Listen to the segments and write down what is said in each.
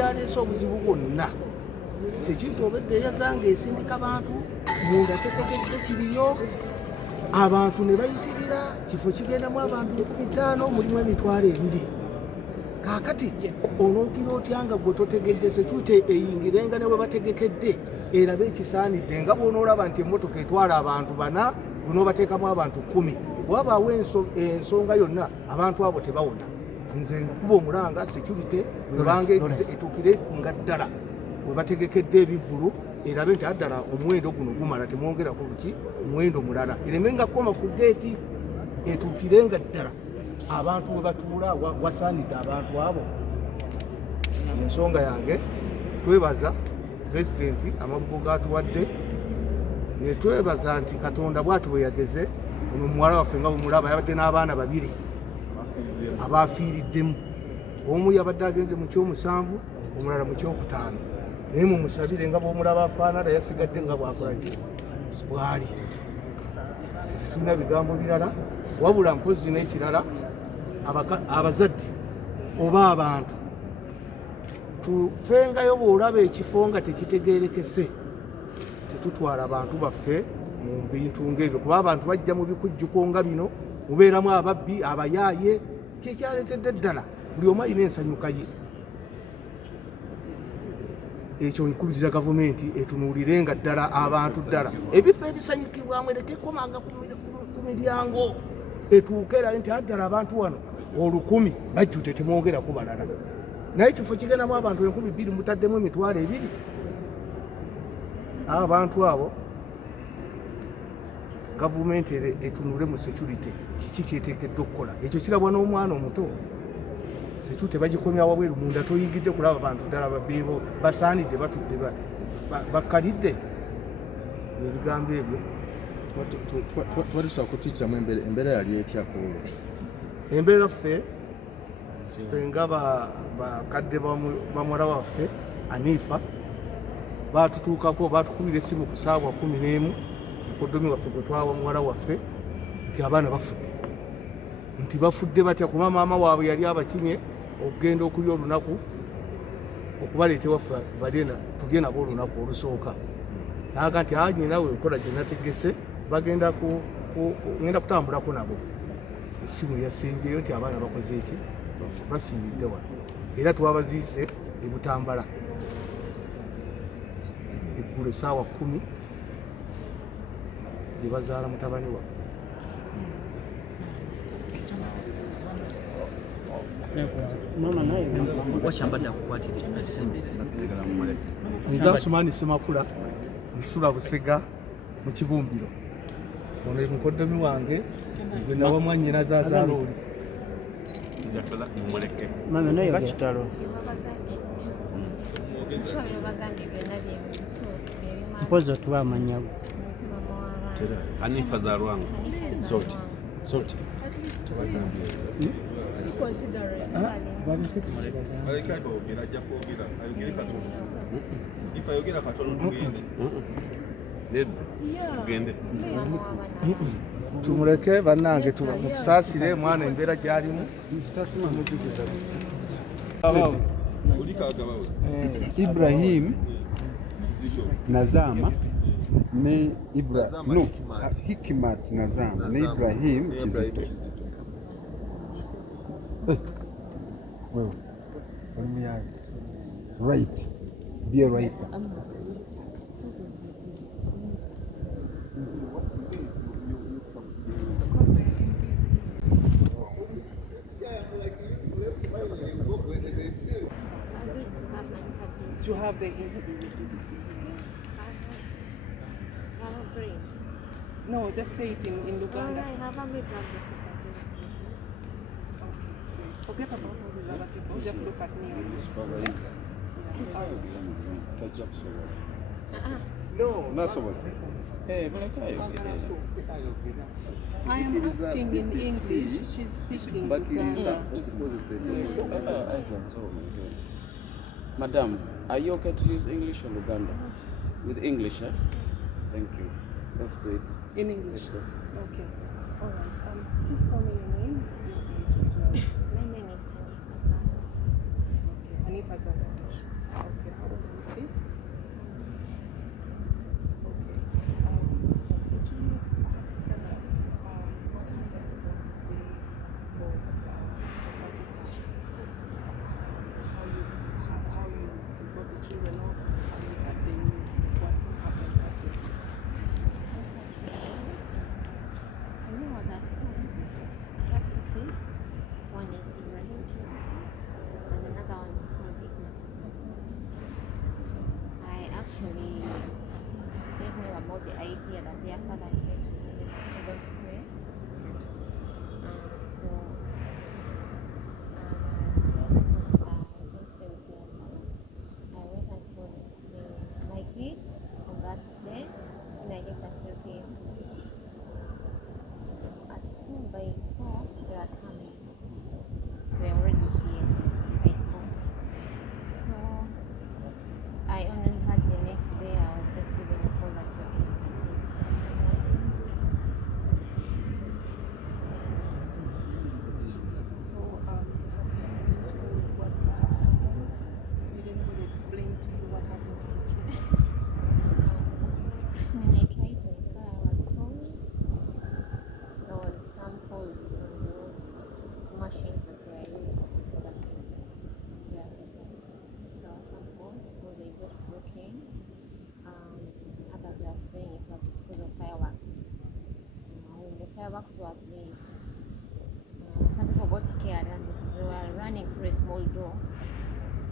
yaleese obuzibu bwonna Sekiriti obedde yazanga esindika abantu munda tetegedde kiriyo abantu ne bayitirira kifo kigendamu abantu 5,000 mulimu emitwalo 2 kaakati onoogira otya nga gwe totegedde Sekiriti eyingirenga ne we bategekedde erabe ekisaanidde nga bw'onoolaba nti emmotoka etwala abantu 4 bunoobateekamu abantu 10 bw'abaawo ensonga yonna abantu abo tebawona nze nkuba omulanga Sekiriti webanga etuukire nga ddala we bategekedde ebivvulu erabe nti addala omuwendo guno gumala temwongerako buki muwendo mulala ereme nga koma ku geeti etuukire nga ddala abantu we batuula wasaanidde abantu abo. Ensonga yange twebaza pulezidenti amabugo gatuwadde ne twebaza nti Katonda bw'ati bwe yageze ono muwala waffe nga bwemulaba yabadde n'abaana 2 abafiiriddemu omu yabadde agenze mu kyomusanvu omulala mu kyokutaano naye mumusabire nga bw'omulaba afaanana yasigadde nga bwakolaki bwali. Tulina bigambo birala wabula mpozi n'ekirala abazadde oba abantu tufengayo bw'olaba ekifo nga tekitegeerekese tetutwala abantu baffe mu bintu ng'ebyo kuba abantu bajja mu bikujjuko nga bino mubeeramu ababbi abayaaye kyekyaleetedde ddala buli omu alina ensanyuka ye. Ekyo nkubiriza gavumenti etunuulirenga ddala abantu ddala ebifo ebisanyukibwamu erekekomanga ku miryango etuukera nti addala abantu wano 10,000 bajjute temwongerako balala naye ekifo kigendamu abantu 2,000 mutaddemu emitwalo 2 abantu abo gavumenti etunule mu Sekiriti kiki kyeteekeddwa okukola. Ekyo kirabwa n'omwana omuto Sekiriti bagikomya wabweru munda toyigidde kulaba abantu ddala babeebo basaanidde batudde bakkalidde ebigambo ebyo watusobola kutuukiramu embeera yali etyako embeera ffe nga bakadde bamuwala waffe Anifa batutuukako batukubira essimu ku ssaawa 11 mukoddomi waffe gwe twawa muwala waffe nti abaana bafudde batya kuba maama waabwe yali abakinye okugenda okulya olunaku okubaleeta ewaffe balena tulye nabo olunaku olusooka naga nti nyinawe enkola gye nategese bagenda ngenda kutambulako nabo. Essimu yasembyeyo nti abaana bakoze eki bafiiridde wano era twabaziise e Butambala eggulo essaawa 10 gye bazaala mutabani waffe. Nze Asumani Semakula nsula Busega mu Kibumbiro ono ye mukoddomi wange gwe nawa mwannyina zaazaala oli kitalo mpozi otuba amanyago Anifa za Rwanga Sauti tumuleke bannange mutusaasire mwana embeera gy'alimu tumujugiza. Ibrahim Nazama ne Hikmat Nazama ne Ibrahim Kizito. Well, right. Be a writer. To have the interview with BBC. No, just say it in Luganda. Forget about all these other people. Just look at me. No, not so much. I am asking in English. She's speaking Luganda. Madam, are you okay to use English or Luganda? With English, eh? Thank you. Let's do it. In English? Okay. All right. Please tell me your name. Your age as well. My name is Hanifa Zara. Okay. Hanifa Zara. about the idea that their father is going to be in the Freedom Square. So I don't stay with their parents. I went and saw my kids on that day, and I left at 3 p.m. At 4, by 4, they are coming. They are already here by 4. So I only had the next day. I was just given a call that your kids are here. So, have you been told what has happened? Did anybody explain to you what happened to the children? When I tried to inquire, I was told there was some faults on those machines that were used for the kids. Their kids are protected. There were some faults, so they got broken. Others were saying it was because of fireworks. When the fireworks was lit, some people got scared and they were running through a small door.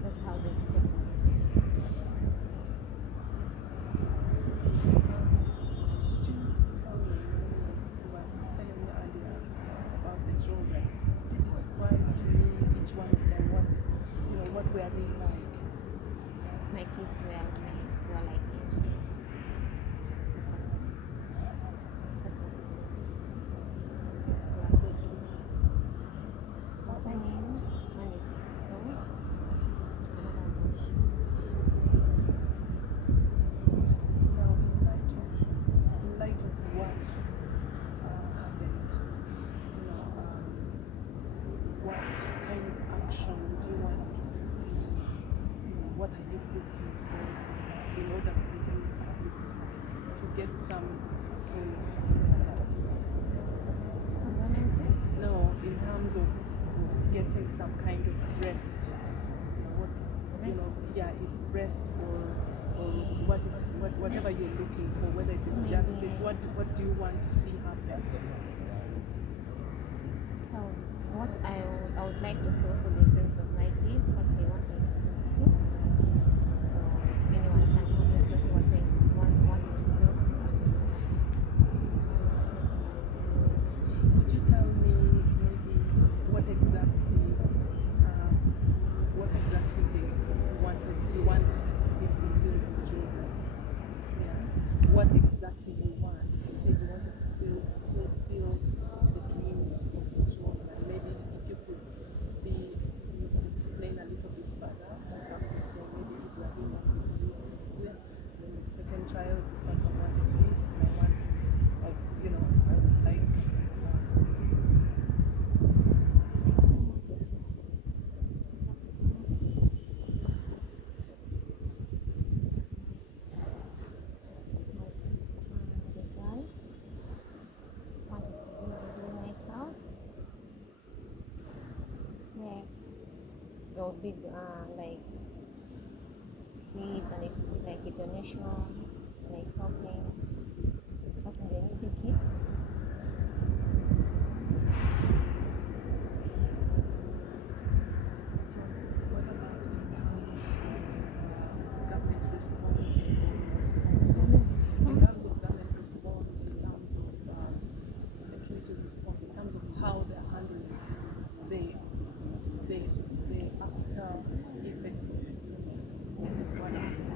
That's how they stepped on the place. Could you tell me, you were telling me earlier about the children. Could you describe to me each one of them? What were they like? My kids were nice. They were like angels. That's what I was. That's what I was. They were good kids. What's her name? One is 2. Another one is 2. Now, in light of what happened, what kind of action would you want to see? What are you looking for in order for you at least to get some solace from others? Condolences? No, in terms of getting some kind of rest. Rest? If rest or whatever you're looking for, whether it is justice, what do you want to see happen? So, what I would like to fulfill the dreams of my kids, what they want me to fulfill. So, anyone can help me fulfill what they want me to fulfill. Would you tell me maybe what exactly you want to be fulfilled in the children? Yes. What exactly you want? You said you wanted to fulfill the dreams of the children. Maybe if you could explain a little bit further in terms of saying maybe Ibrahim wanted this, then the second child, this person wanted this, and I want, I would like. There would be like kids, and it would be like a donation, like helping the needy kids. So what about in terms of government's response? In terms of government response, in terms of security response, in terms of how they're handling the after effects of what happened.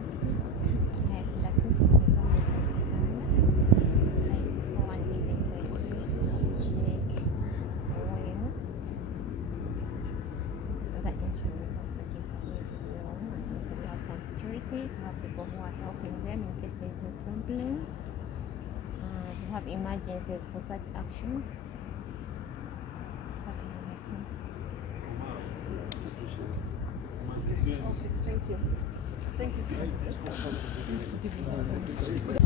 To have people who are helping them in case there is a problem, to have emergencies for such actions. That's what I'm making. Okay, thank you. Thank you so much.